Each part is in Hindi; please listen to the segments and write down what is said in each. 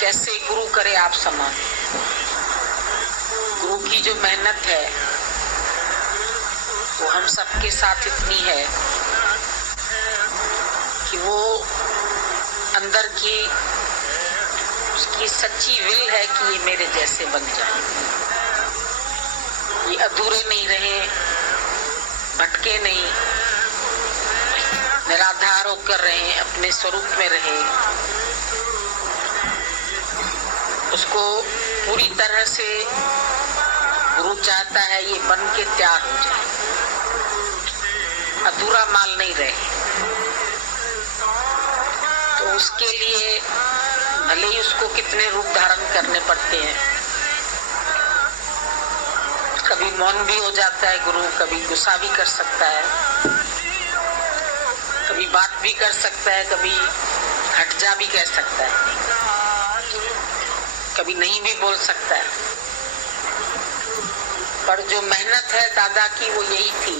कैसे गुरु करे आप समान। गुरु की जो मेहनत है वो हम सबके साथ इतनी है कि वो अंदर की उसकी सच्ची विल है कि ये मेरे जैसे बन जाए, ये अधूरे नहीं रहे, भटके नहीं, निराधार होकर रहे, अपने स्वरूप में रहे, उसको पूरी तरह से गुरु चाहता है ये बन के तैयार हो जाए, अधूरा माल नहीं रहे। तो उसके लिए भले ही उसको कितने रूप धारण करने पड़ते हैं, कभी मौन भी हो जाता है गुरु, कभी गुस्सा भी कर सकता है, कभी बात भी कर सकता है, कभी हट जा भी कह सकता है, कभी नहीं भी बोल सकता है। पर जो मेहनत है दादा की वो यही थी।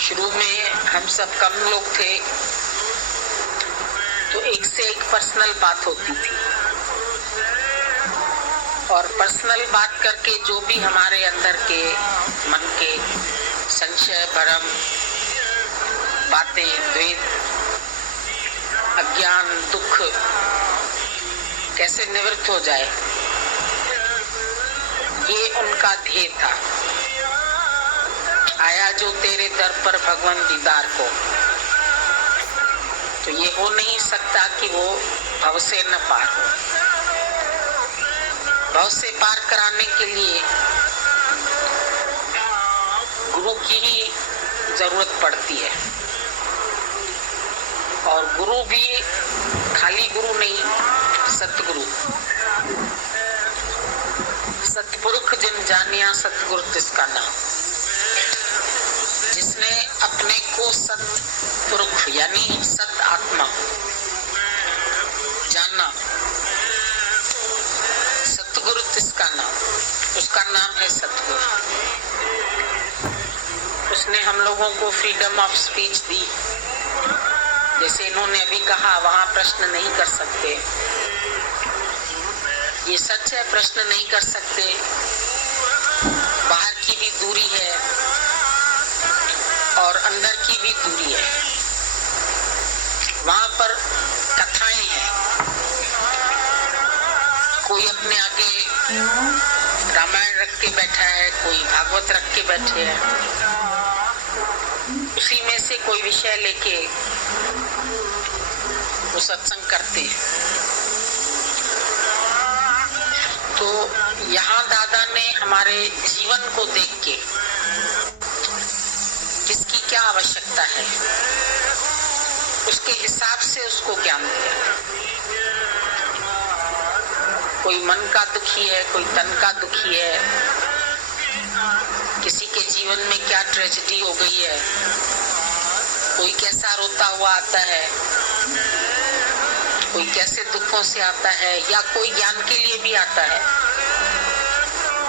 शुरू में हम सब कम लोग थे तो एक से एक पर्सनल बात होती थी, और पर्सनल बात करके जो भी हमारे अंदर के मन के संशय, भ्रम, बातें, द्वेष, अज्ञान, दुख कैसे निवृत्त हो जाए, ये उनका ध्येय था। आया जो तेरे दर पर भगवान दीदार को, तो ये हो नहीं सकता कि वो भव से न पार हो। भव से पार कराने के लिए गुरु की ही जरूरत पड़ती है, और गुरु भी खाली गुरु नहीं, सतगुरु। सतपुरुष जिन जानिया सतगुरु तिसका नाम, जिसने अपने को सतपुरुष यानी सत आत्मा जाना, सतगुरु तिसका नाम, उसका नाम है सतगुरु। उसने हम लोगों को फ्रीडम ऑफ स्पीच दी, जैसे इन्होंने अभी कहा वहां प्रश्न नहीं कर सकते, ये सच है, प्रश्न नहीं कर सकते। बाहर की भी दूरी है और अंदर की भी दूरी है, वहां पर कथाएं हैं। कोई अपने आगे रामायण रख के बैठा है, कोई भागवत रख के बैठे हैं, उसी में से कोई विषय लेके वो सत्संग करते हैं। तो यहाँ दादा ने हमारे जीवन को देख के किसकी क्या आवश्यकता है उसके हिसाब से उसको ज्ञान दिया। कोई मन का दुखी है, कोई तन का दुखी है, किसी के जीवन में क्या ट्रेजेडी हो गई है, कोई कैसा रोता हुआ आता है, कोई कैसे दुखों से आता है, या कोई ज्ञान के लिए भी आता है।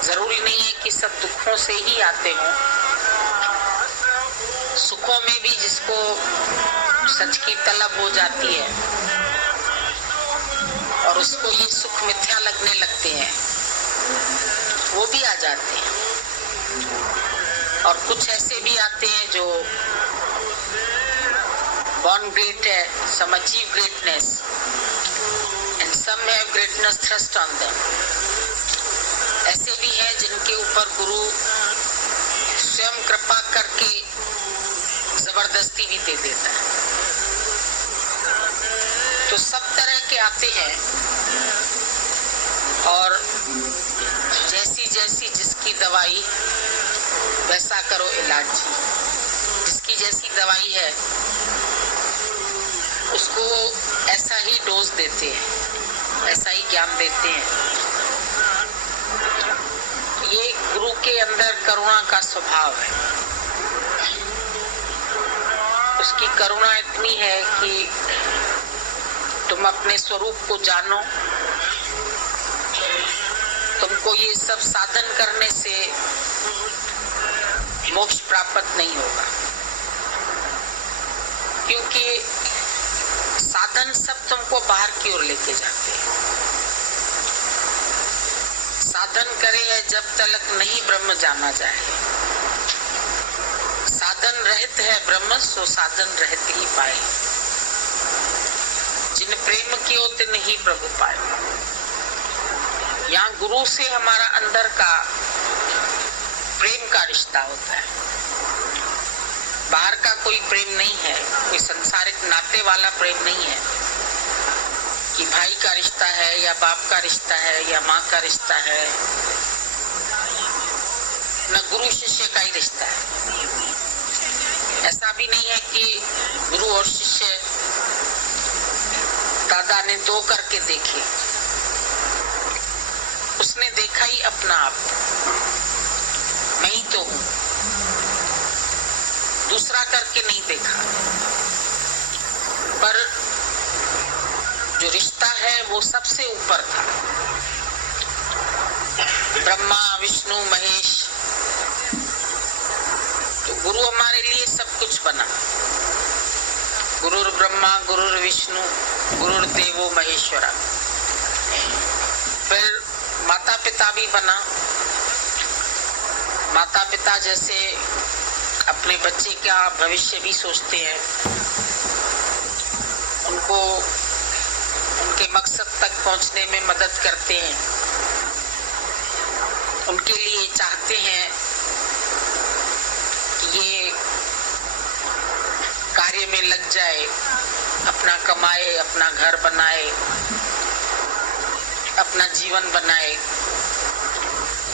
जरूरी नहीं है कि सब दुखों से ही आते हों, सुखों में भी जिसको सच की तलब हो जाती है और उसको ये सुख मिथ्या लगने लगते हैं, वो भी आ जाते हैं। और कुछ ऐसे भी आते हैं जो born great है, some achieve greatness and some have greatness thrust on them। ऐसे भी हैं जिनके ऊपर गुरु स्वयं कृपा करके जबरदस्ती भी दे देता है। तो सब तरह के आते हैं, और जैसी जैसी जिसकी दवाई वैसा करो इलाज जी। जिसकी जैसी दवाई है उसको ऐसा ही डोज देते हैं, ऐसा ही ज्ञान देते हैं। ये गुरु के अंदर करुणा का स्वभाव है। उसकी करुणा इतनी है कि तुम अपने स्वरूप को जानो, तुमको ये सब साधन करने से मोक्ष प्राप्त नहीं होगा, क्योंकि साधन सब तुमको बाहर की ओर लेके जाते हैं। साधन करे है जब तक नहीं ब्रह्म जाना जाए। साधन रहित है ब्रह्म, सो साधन रहित ही पाए। जिन प्रेम कियो तिन ही प्रभु पाए। यहाँ गुरु से हमारा अंदर का प्रेम का रिश्ता होता है, बाहर का कोई प्रेम नहीं है, कोई संसारिक नाते वाला प्रेम नहीं है कि भाई का रिश्ता है या बाप का रिश्ता है या माँ का रिश्ता है। न गुरु शिष्य का ही रिश्ता है। ऐसा भी नहीं है कि गुरु और शिष्य दादा ने दो करके देखे, उसने देखा ही अपना आप, मैं ही तो हूं, दूसरा करके नहीं देखा। पर जो रिश्ता है वो सबसे ऊपर था। ब्रह्मा विष्णु महेश, तो गुरु हमारे लिए सब कुछ बना। गुरुर ब्रह्मा गुरुर विष्णु गुरुर्देवो महेश्वरा। फिर माता पिता भी बना। माता पिता जैसे अपने बच्चे का भविष्य भी सोचते हैं, उनको उनके मकसद तक पहुंचने में मदद करते हैं, उनके लिए चाहते हैं कि ये कार्य में लग जाए, अपना कमाए, अपना घर बनाए, अपना जीवन बनाए।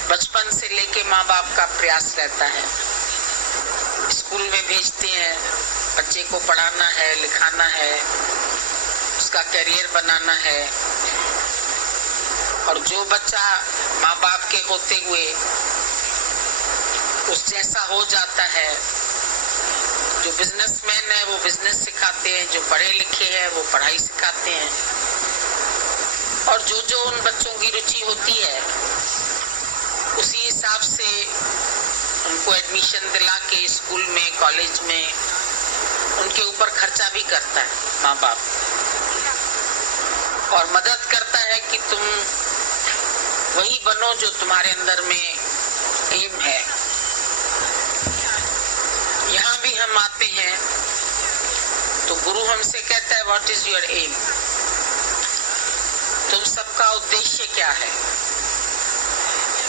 बचपन से लेके माँ बाप का प्रयास रहता है। स्कूल में भेजते हैं, बच्चे को पढ़ाना है, लिखाना है, उसका करियर बनाना है। और जो बच्चा माँ बाप के होते हुए उस जैसा हो जाता है, जो बिजनेसमैन है वो बिजनेस सिखाते हैं, जो पढ़े लिखे हैं वो पढ़ाई सिखाते हैं। और जो जो उन बच्चों की रुचि होती है उसी हिसाब से उनको एडमिशन दिला के स्कूल में, कॉलेज में उनके ऊपर खर्चा भी करता है माँ बाप, और मदद करता है कि तुम वही बनो जो तुम्हारे अंदर में एम है। यहाँ भी हम आते हैं तो गुरु हमसे कहता है व्हाट इज योर एम, तुम सबका उद्देश्य क्या है।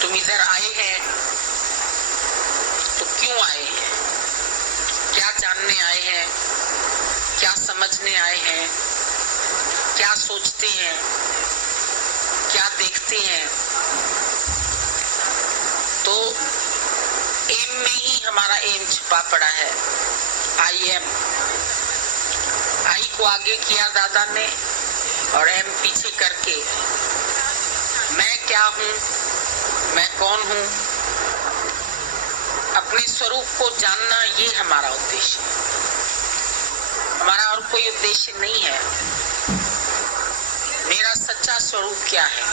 तुम इधर आए हैं तो क्यों आए हैं, क्या जानने आए हैं, क्या समझने आए हैं, क्या सोचते हैं, क्या देखते हैं। तो एम में ही हमारा एम छिपा पड़ा है। आई एम, आई को आगे किया दादा ने और एम पीछे करके मैं क्या हूँ, मैं कौन हूँ, अपने स्वरूप को जानना, ये हमारा उद्देश्य है। हमारा और कोई उद्देश्य नहीं है। मेरा सच्चा स्वरूप क्या है।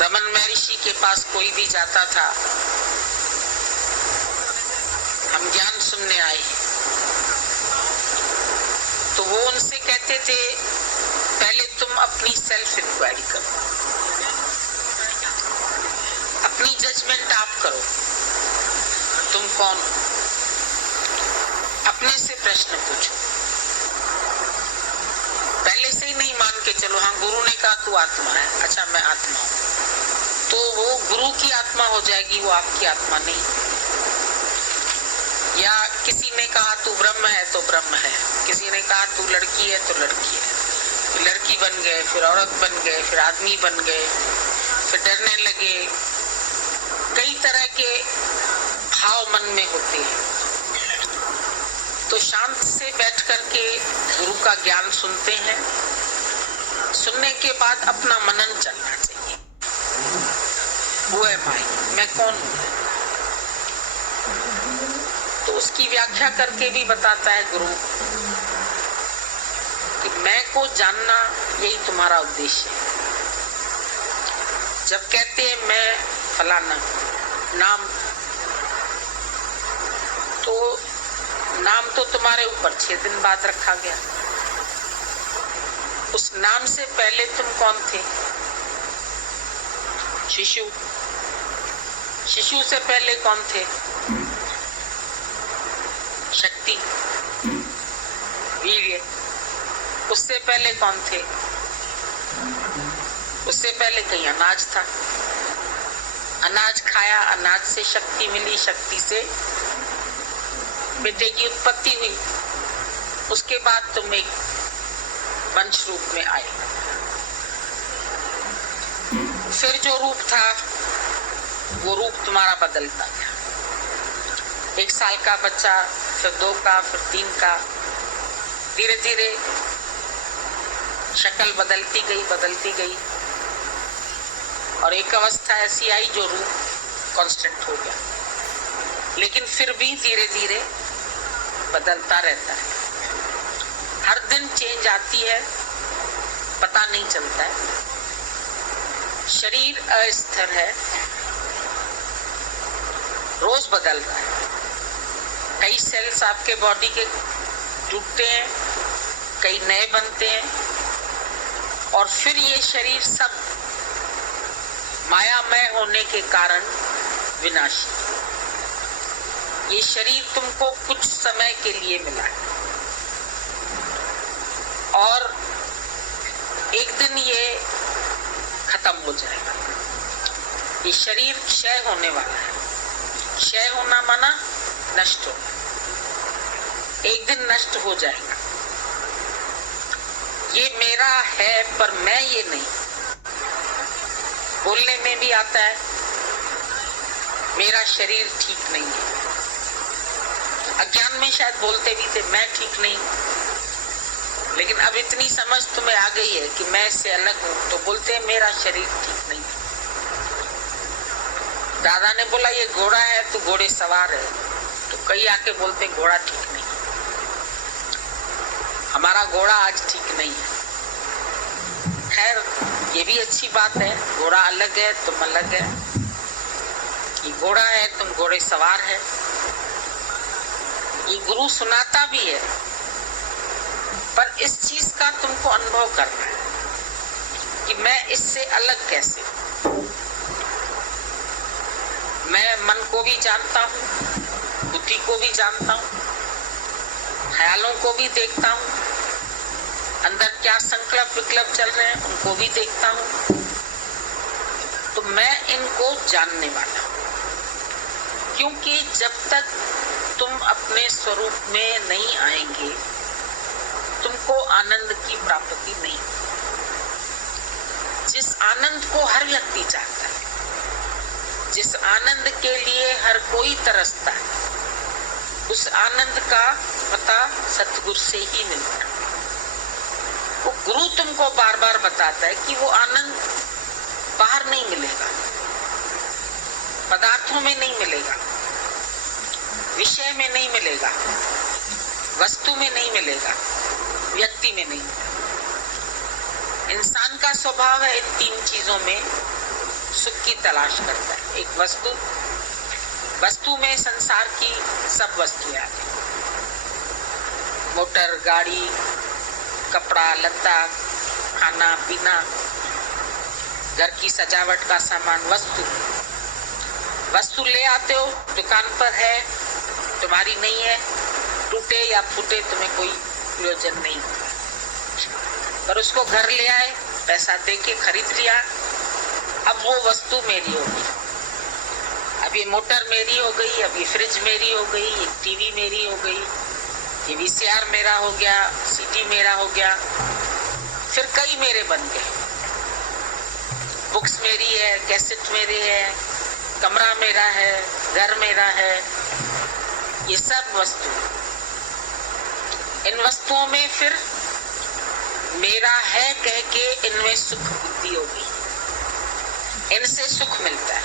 रमन महर्षि के पास कोई भी जाता था, हम ज्ञान सुनने आए हैं, तो वो उनसे कहते थे पहले तुम अपनी सेल्फ इंक्वायरी करो, अपनी जजमेंट आप करो, तुम कौन हो, अपने से प्रश्न पूछो। पहले से ही नहीं मान के चलो हाँ गुरु ने कहा तू आत्मा है, अच्छा मैं आत्मा हूं, तो वो गुरु की आत्मा हो जाएगी, वो आपकी आत्मा नहीं। या किसी ने कहा तू ब्रह्म है तो ब्रह्म है, किसी ने कहा तू लड़की है तो लड़की है, फिर लड़की बन गए, फिर औरत बन गए, फिर आदमी बन गए, फिर डरने लगे। कई तरह के भाव मन में होते हैं। तो शांत से बैठ करके गुरु का ज्ञान सुनते हैं। सुनने के बाद अपना मनन चलना चाहिए। वो है मैं कौन हूं। तो उसकी व्याख्या करके भी बताता है गुरु कि मैं को जानना यही तुम्हारा उद्देश्य है। जब कहते हैं मैं फलाना नाम, तो नाम तो तुम्हारे ऊपर 6 दिन बाद रखा गया, उस नाम से पहले तुम कौन थे? शिशु। शिशु से पहले कौन थे? शक्ति, वीर्य। उससे पहले कौन थे? उससे पहले कहीं अनाज था, अनाज खाया, अनाज से शक्ति मिली, शक्ति से बेटे की उत्पत्ति हुई। उसके बाद तुम एक वंश रूप में आए। फिर जो रूप था वो रूप तुम्हारा बदलता गया। 1 साल का बच्चा, फिर 2 का, फिर 3 का, धीरे धीरे शक्ल बदलती गई और एक अवस्था ऐसी आई जो रूप कांस्टेंट हो गया। लेकिन फिर भी धीरे धीरे बदलता रहता है। हर दिन चेंज आती है, पता नहीं चलता है। शरीर अस्थिर है, रोज बदल रहा है। कई सेल्स आपके बॉडी के टूटते हैं, कई नए बनते हैं और फिर ये शरीर सब मायामय होने के कारण विनाशी। ये शरीर तुमको कुछ समय के लिए मिला है और एक दिन ये खत्म हो जाएगा। ये शरीर क्षय होने वाला है। क्षय होना माना नष्ट होना। एक दिन नष्ट हो जाएगा। ये मेरा है पर मैं ये नहीं। बोलने में भी आता है मेरा शरीर ठीक नहीं है। अज्ञान में शायद बोलते भी थे मैं ठीक नहीं, लेकिन अब इतनी समझ तुम्हें आ गई है कि मैं इससे अलग हूं तो बोलते हैं मेरा शरीर ठीक नहीं। दादा ने बोला ये घोड़ा है तो घोड़े सवार है, तो कई आके बोलते घोड़ा ठीक नहीं। हमारा घोड़ा आज ठीक नहीं है। खैर ये भी अच्छी बात है, घोड़ा अलग है तुम अलग है। ये घोड़ा है तुम घोड़े सवार है। ये गुरु सुनाता भी है पर इस चीज का तुमको अनुभव करना है कि मैं इससे अलग कैसे। मैं मन को भी जानता हूँ, बुद्धि को भी जानता हूँ, ख्यालों को भी देखता हूँ, अंदर क्या संकल्प विकल्प चल रहे हैं उनको भी देखता हूँ। तो मैं इनको जानने वाला हूँ, क्योंकि जब तक तुम अपने स्वरूप में नहीं आएंगे तुमको आनंद की प्राप्ति नहीं। जिस आनंद को हर व्यक्ति चाहता है, जिस आनंद के लिए हर कोई तरसता है, उस आनंद का पता सतगुरु से ही मिलता है। वो गुरु तुमको बार बार बताता है कि वो आनंद बाहर नहीं मिलेगा, पदार्थों में नहीं मिलेगा, विषय में नहीं मिलेगा, वस्तु में नहीं मिलेगा, व्यक्ति में नहीं। इंसान का स्वभाव है इन 3 चीजों में सुख की तलाश करता है। एक वस्तु में संसार की सब वस्तुएं आती, मोटर, गाड़ी, कपड़ा लत्ता, खाना पीना, घर की सजावट का सामान। वस्तु ले आते हो, दुकान पर है, तुम्हारी नहीं है, टूटे या फूटे तुम्हें कोई प्रयोजन नहीं, पर उसको घर ले आए, पैसा देके खरीद लिया, अब वो वस्तु मेरी हो गई। अब ये मोटर मेरी हो गई, अब ये फ्रिज मेरी हो गई, ये टीवी मेरी हो गई, ये वीसीआर मेरा हो गया, सीडी मेरा हो गया, फिर कई मेरे बन गए। बुक्स मेरी है, कैसेट मेरी है, कमरा मेरा है, घर मेरा है, ये सब वस्तु। इन वस्तुओं में फिर मेरा है कह के इनमें सुख बुद्धि हो गई, इनसे सुख मिलता है।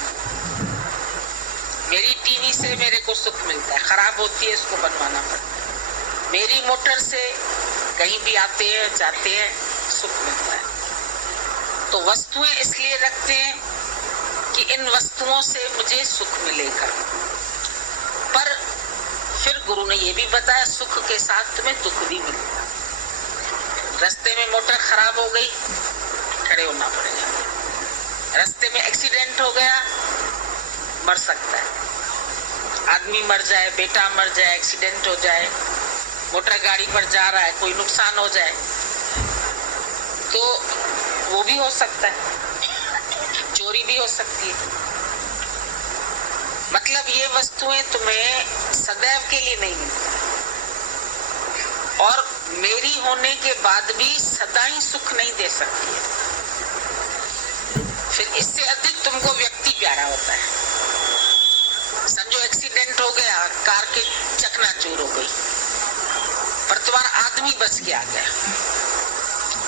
मेरी टीवी से मेरे को सुख मिलता है, खराब होती है इसको बनवाना पड़ता है। मेरी मोटर से कहीं भी आते हैं जाते हैं, सुख मिलता है। तो वस्तुएं इसलिए रखते हैं कि इन वस्तुओं से मुझे सुख मिलेगा, पर फिर गुरु ने ये भी बताया सुख के साथ तुम्हें दुख भी मिलेगा। रास्ते में मोटर खराब हो गई, खड़े होना पड़ेगा। रास्ते में एक्सीडेंट हो गया, मर सकता है, आदमी मर जाए, बेटा मर जाए, एक्सीडेंट हो जाए, मोटर गाड़ी पर जा रहा है, कोई नुकसान हो जाए तो वो भी हो सकता है, चोरी भी हो सकती है। मतलब ये वस्तुएं तुम्हें सदैव के लिए नहीं मिलती और मेरी होने के बाद भी सदा ही सुख नहीं दे सकती है। फिर इससे अधिक तुमको व्यक्ति प्यारा होता है। समझो एक्सीडेंट हो गया, कार के चकनाचूर हो गई, पर तुम्हारा आदमी बच के आ गया,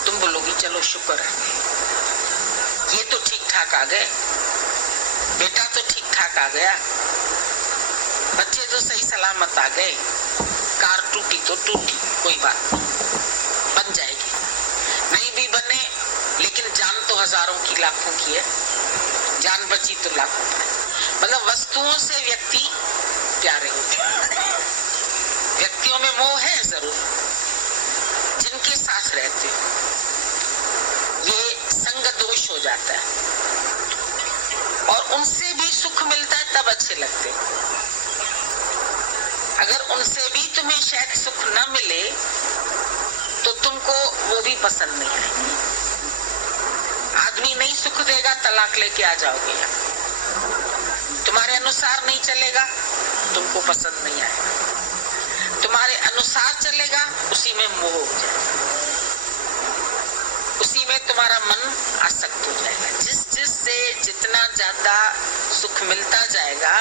तुम बोलोगी चलो शुक्र है, ये तो ठीक ठाक आ गए, बेटा तो ठीक ठाक आ गया, बच्चे तो सही सलामत आ गए, कार टूटी तो टूटी, कोई बात नहीं, बन जाएगी। नहीं भी बने लेकिन जान तो हजारों की लाखों की है, जान बची तो लाखों की। मतलब वस्तुओं से व्यक्ति प्यारे होते हैं। व्यक्तियों में मोह है जरूर, जिनके साथ रहते हो ये संग दोष हो जाता है और उनसे भी सुख मिलता है तब अच्छे लगते हैं। अगर उनसे भी तुम्हें शायद सुख न मिले तो तुमको वो भी पसंद नहीं आएगी। आदमी नहीं सुख देगा, तलाक लेके आ जाओगे। तुम्हारे अनुसार नहीं चलेगा, तुमको पसंद नहीं आएगा। तुम्हारे अनुसार चलेगा, उसी में मोह हो जाएगा, उसी में तुम्हारा मन आसक्त हो जाएगा। जिस से जितना ज्यादा सुख मिलता जाएगा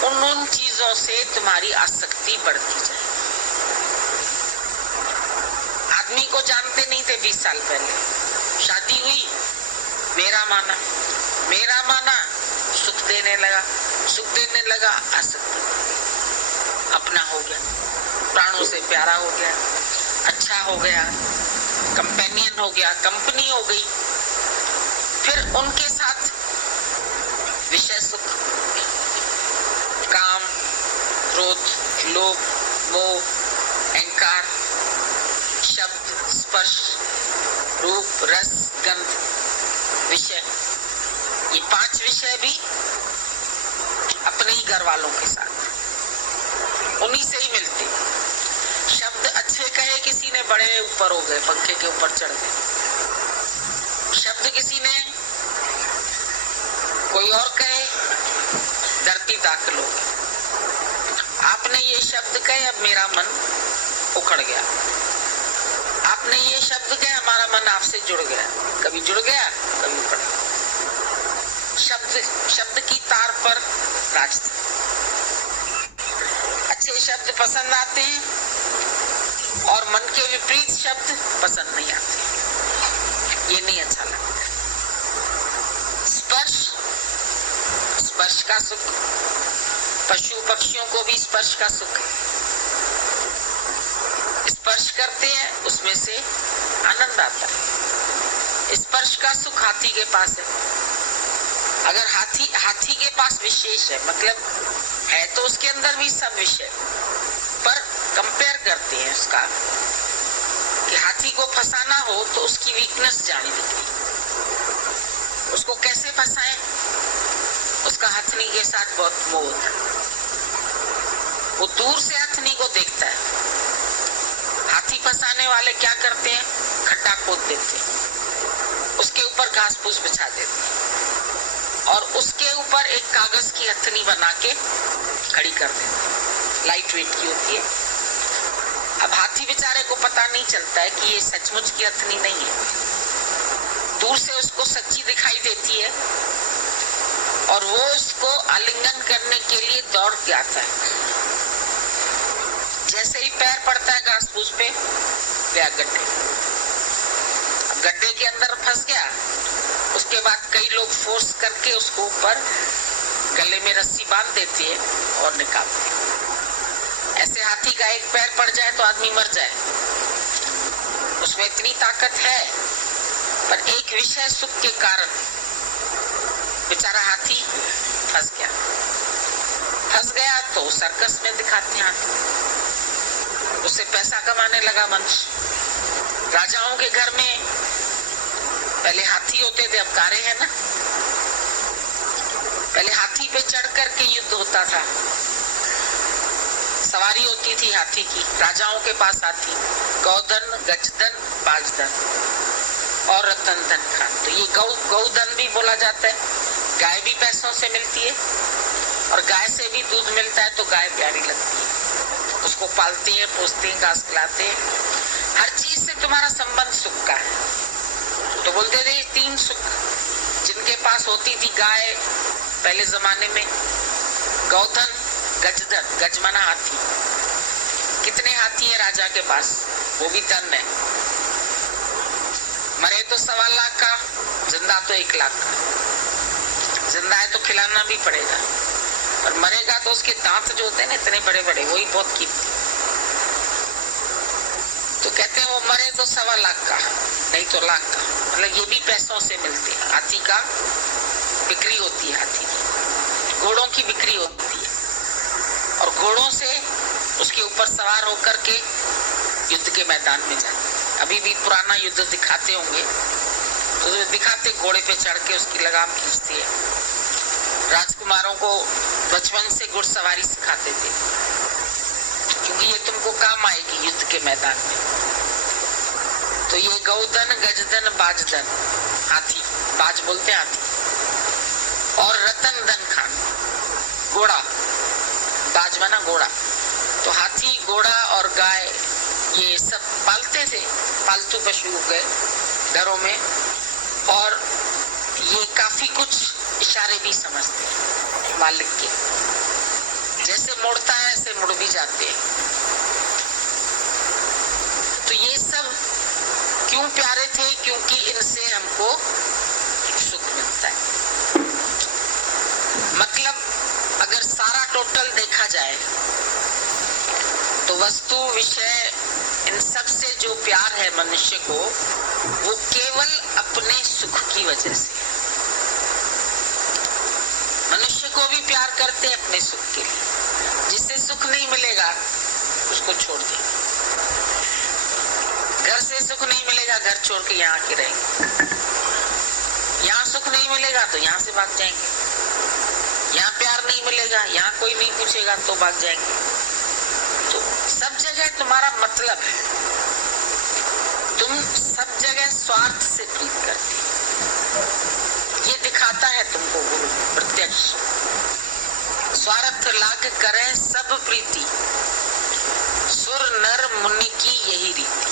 उन चीजों से तुम्हारी आसक्ति बढ़ती जाएगी। आदमी को जानते नहीं थे 20 साल पहले, शादी हुई, मेरा माना, सुख देने लगा, आसक्त अपना हो गया, प्राणों से प्यारा हो गया, अच्छा हो गया, कंपेनियन हो गया, कंपनी हो गई। फिर उनके साथ विषय सुख, काम, क्रोध, लोभ, मोह, अहंकार, शब्द, स्पर्श, रूप, रस, गंध, विषय, ये 5 विषय भी अपने ही घर वालों के साथ, उन्हीं से ही मिलते। शब्द अच्छे कहे किसी ने, बड़े ऊपर हो गए, पंखे के ऊपर चढ़ गए। शब्द किसी ने कोई और कहे, धरती दाखिल हो गई। आपने ये शब्द कहे, अब मेरा मन उखड़ गया। आपने ये शब्द कहे, हमारा मन आपसे जुड़ गया, कभी जुड़ गया, कभी उखड़ गया। शब्द की तार पर नाचते। अच्छे शब्द पसंद आते हैं और मन के विपरीत शब्द पसंद नहीं आते, ये नहीं अच्छा लगता। स्पर्श का सुख, पशु पक्षियों को भी स्पर्श का सुख है, स्पर्श करते हैं उसमें से आनंद आता है। स्पर्श का सुख हाथी के पास है। अगर हाथी के पास विशेष है, मतलब है तो उसके अंदर भी सब विषय, पर कंपेयर करते हैं उसका कि हाथी को फंसाना हो तो उसकी वीकनेस जानी दिखती, उसको कैसे फंसाएं, उसका हथनी के साथ बहुत मोह होता है। वो दूर से हथनी को देखता है। हाथी फंसाने वाले क्या करते हैं, खड्डा खोद देते हैं, उसके ऊपर घास फूस बिछा देते हैं और उसके ऊपर एक कागज की हथनी बना के खड़ी कर देते हैं, लाइट वेट की होती है। अब हाथी बेचारे को पता नहीं चलता है कि ये सचमुच की हथनी नहीं है, दूर से उसको सच्ची दिखाई देती है और वो उसको आलिंगन करने के लिए दौड़ के आता है। जैसे ही पैर पड़ता है घास फूस पे, गया गड्ढे। अब गड्ढे के अंदर फंस गया, उसके बाद कई लोग फोर्स करके उसको ऊपर गले में रस्सी बांध देती है और निकालते हैं। ऐसे हाथी का एक पैर पड़ जाए तो आदमी मर जाए, उसमें इतनी ताकत है, पर एक विषय सुख के कारण बेचारा हाथी फंस गया तो सर्कस में दिखाते हैं, उससे पैसा कमाने लगा मनुष्य। राजाओं के घर में पहले हाथी होते थे, अब कारें हैं ना। पहले हाथी पे चढ़ कर के युद्ध होता था, सवारी होती थी हाथी की, राजाओं के पास हाथी, गौधन, गजधन, बाजधन और रतन धन खान। तो ये गौधन भी बोला जाता है, गाय भी पैसों से मिलती है और गाय से भी दूध मिलता है, तो गाय प्यारी लगती है, उसको पालते हैं, पोसते हैं, घास खिलाते हैं, हर चीज से तुम्हारा संबंध सुख का है। तो बोलते थे 3 सुख जिनके पास होती थी गाय पहले जमाने में, गौधन, गजधन, गज माना हाथी, कितने हाथी है राजा के पास, वो भी धन है। मरे तो 1.25 लाख का, जिंदा तो 1 लाख का। जिंदा है तो खिलाना भी पड़ेगा, और मरेगा तो उसके दांत जो होते हैं ना इतने बड़े बड़े, वही बहुत कीमती। तो कहते हैं वो मरे तो 1.25 लाख का, नहीं तो लाख का, मतलब ये भी पैसों से मिलते हैं। हाथी का बिक्री होती है, हाथी की, घोड़ों की बिक्री होती है, और घोड़ों से उसके ऊपर सवार होकर के युद्ध के मैदान में जाते। अभी भी पुराना युद्ध दिखाते होंगे तो दिखाते, घोड़े पे चढ़ के उसकी लगाम खींचते हैं। राजकुमारों को बचपन से घुड़सवारी सिखाते थे, क्योंकि ये तुमको काम आएगी युद्ध के मैदान में। तो ये गौधन, गजधन, बाजधन, हाथी, बाज बोलते हैं हाथी, और रतन धन खान, घोड़ा, बाज माना घोड़ा। तो हाथी, घोड़ा और गाय ये सब पालते थे, पालतू पशु हो गए घरों में, और ये काफी कुछ इशारे भी समझते हैं मालिक के, जैसे मुड़ता है ऐसे मुड़ भी जाते हैं। तो ये सब क्यों प्यारे थे? क्योंकि इनसे हमको सुख मिलता है। मतलब अगर सारा टोटल देखा जाए तो वस्तु, विषय, इन सब से जो प्यार है मनुष्य को, वो केवल अपने सुख की वजह से। मनुष्य को भी प्यार करते हैं अपने सुख के लिए, जिससे सुख नहीं मिलेगा उसको छोड़ देंगे। घर से सुख नहीं मिलेगा, घर छोड़ के यहाँ आके रहेंगे। यहाँ सुख नहीं मिलेगा तो यहाँ से भाग जाएंगे। यहाँ प्यार नहीं मिलेगा, यहाँ कोई नहीं पूछेगा तो भाग जाएंगे। तो सब जगह तुम्हारा मतलब है, तुम सब जगह स्वार्थ से प्रीत करते हो। ये दिखाता है तुमको गुरु प्रत्यक्ष। स्वार्थ लाग करें सब प्रीति, सुर नर मुनि की यही रीति।